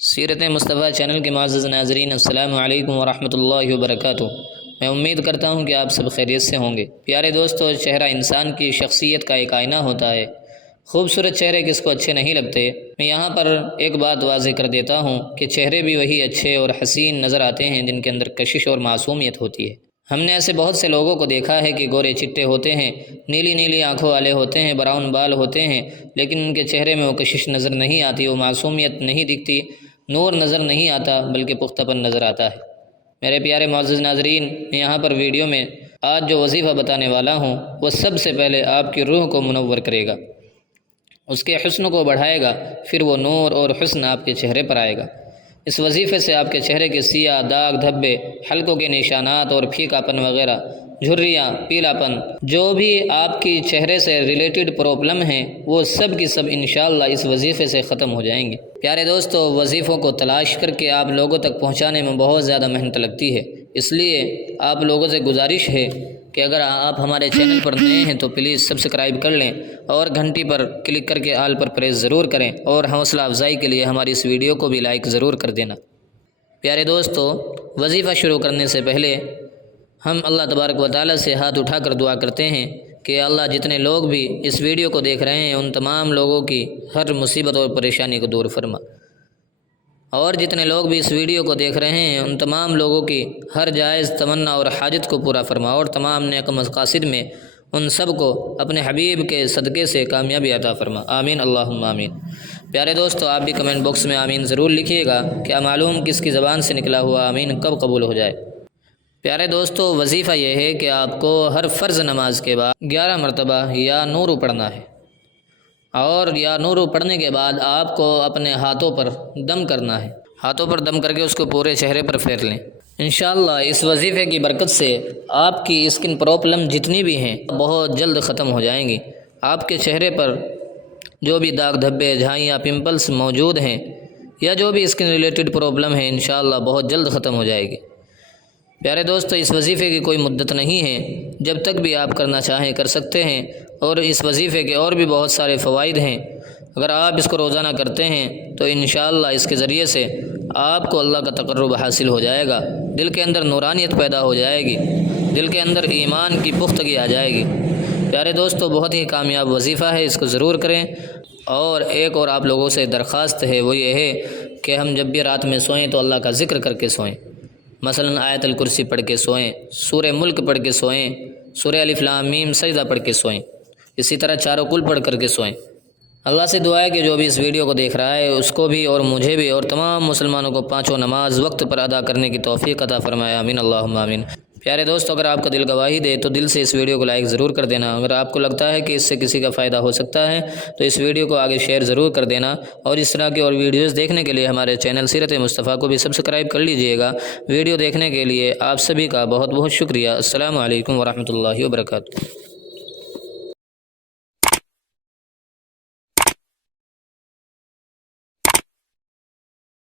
سیرت مصطفیٰ چینل کے معزز ناظرین، السلام علیکم ورحمۃ اللہ وبرکاتہ۔ میں امید کرتا ہوں کہ آپ سب خیریت سے ہوں گے۔ پیارے دوستو، چہرہ انسان کی شخصیت کا ایک آئینہ ہوتا ہے۔ خوبصورت چہرے کس کو اچھے نہیں لگتے؟ میں یہاں پر ایک بات واضح کر دیتا ہوں کہ چہرے بھی وہی اچھے اور حسین نظر آتے ہیں جن کے اندر کشش اور معصومیت ہوتی ہے۔ ہم نے ایسے بہت سے لوگوں کو دیکھا ہے کہ گورے چٹے ہوتے ہیں، نیلی نیلی آنکھوں والے ہوتے ہیں، براؤن بال ہوتے ہیں، لیکن ان کے چہرے میں وہ کشش نظر نہیں آتی، وہ معصومیت نہیں دکھتی، نور نظر نہیں آتا، بلکہ پختہ پن نظر آتا ہے۔ میرے پیارے معزز ناظرین، میں یہاں پر ویڈیو میں آج جو وظیفہ بتانے والا ہوں وہ سب سے پہلے آپ کی روح کو منور کرے گا، اس کے حسن کو بڑھائے گا، پھر وہ نور اور حسن آپ کے چہرے پر آئے گا۔ اس وظیفے سے آپ کے چہرے کے سیاہ داغ دھبے، حلقوں کے نشانات اور پھیکا پن وغیرہ، جھریاں، پیلا پن، جو بھی آپ کی چہرے سے ریلیٹڈ پرابلم ہیں، وہ سب کی سب انشاءاللہ اس وظیفے سے ختم ہو جائیں گے۔ پیارے دوستو، وظیفوں کو تلاش کر کے آپ لوگوں تک پہنچانے میں بہت زیادہ محنت لگتی ہے، اس لیے آپ لوگوں سے گزارش ہے کہ اگر آپ ہمارے چینل پر نئے ہیں تو پلیز سبسکرائب کر لیں اور گھنٹی پر کلک کر کے آل پر پریس ضرور کریں، اور حوصلہ افزائی کے لیے ہماری اس ویڈیو کو بھی لائک ضرور کر دینا۔ پیارے دوستو، وظیفہ شروع کرنے سے پہلے ہم اللہ تبارک و تعالیٰ سے ہاتھ اٹھا کر دعا کرتے ہیں کہ اللہ جتنے لوگ بھی اس ویڈیو کو دیکھ رہے ہیں ان تمام لوگوں کی ہر مصیبت اور پریشانی کو دور فرما، اور جتنے لوگ بھی اس ویڈیو کو دیکھ رہے ہیں ان تمام لوگوں کی ہر جائز تمنا اور حاجت کو پورا فرما، اور تمام نیک مقاصد میں ان سب کو اپنے حبیب کے صدقے سے کامیابی عطا فرما، آمین اللہم آمین۔ پیارے دوستو، آپ بھی کمنٹ باکس میں آمین ضرور لکھیے گا، کیا معلوم کس کی زبان سے نکلا ہوا آمین کب قبول ہو جائے۔ پیارے دوستو، وظیفہ یہ ہے کہ آپ کو ہر فرض نماز کے بعد 11 مرتبہ یا نورو پڑھنا ہے، اور یا نورو پڑھنے کے بعد آپ کو اپنے ہاتھوں پر دم کرنا ہے، ہاتھوں پر دم کر کے اس کو پورے چہرے پر پھیر لیں۔ انشاءاللہ اس وظیفے کی برکت سے آپ کی اسکن پرابلم جتنی بھی ہیں بہت جلد ختم ہو جائیں گی۔ آپ کے چہرے پر جو بھی داغ دھبے، جھائیاں، پمپلس موجود ہیں یا جو بھی اسکن ریلیٹڈ پرابلم ہے انشاءاللہ بہت جلد ختم ہو جائے گی۔ پیارے دوستو، اس وظیفے کی کوئی مدت نہیں ہے، جب تک بھی آپ کرنا چاہیں کر سکتے ہیں، اور اس وظیفے کے اور بھی بہت سارے فوائد ہیں۔ اگر آپ اس کو روزانہ کرتے ہیں تو انشاءاللہ اس کے ذریعے سے آپ کو اللہ کا تقرب حاصل ہو جائے گا، دل کے اندر نورانیت پیدا ہو جائے گی، دل کے اندر ایمان کی پختگی آ جائے گی۔ پیارے دوستو، بہت ہی کامیاب وظیفہ ہے، اس کو ضرور کریں۔ اور ایک اور آپ لوگوں سے درخواست ہے، وہ یہ ہے کہ ہم جب بھی رات میں سوئیں تو اللہ کا ذکر کر کے سوئیں، مثلا آیت الکرسی پڑھ کے سوئیں، سورہ ملک پڑھ کے سوئیں، سورہ الف لام میم سجدہ پڑھ کے سوئیں، اسی طرح چاروں کل پڑھ کر کے سوئیں۔ اللہ سے دعا ہے کہ جو بھی اس ویڈیو کو دیکھ رہا ہے اس کو بھی اور مجھے بھی اور تمام مسلمانوں کو پانچوں نماز وقت پر ادا کرنے کی توفیق عطا فرمائے، آمین اللہم آمین۔ پیارے دوستو، اگر آپ کا دل گواہی دے تو دل سے اس ویڈیو کو لائک ضرور کر دینا۔ اگر آپ کو لگتا ہے کہ اس سے کسی کا فائدہ ہو سکتا ہے تو اس ویڈیو کو آگے شیئر ضرور کر دینا، اور اس طرح کی اور ویڈیوز دیکھنے کے لیے ہمارے چینل سیرت مصطفیٰ کو بھی سبسکرائب کر لیجئے گا۔ ویڈیو دیکھنے کے لیے آپ سبھی کا بہت بہت شکریہ۔ السلام علیکم ورحمۃ اللہ وبرکاتہ۔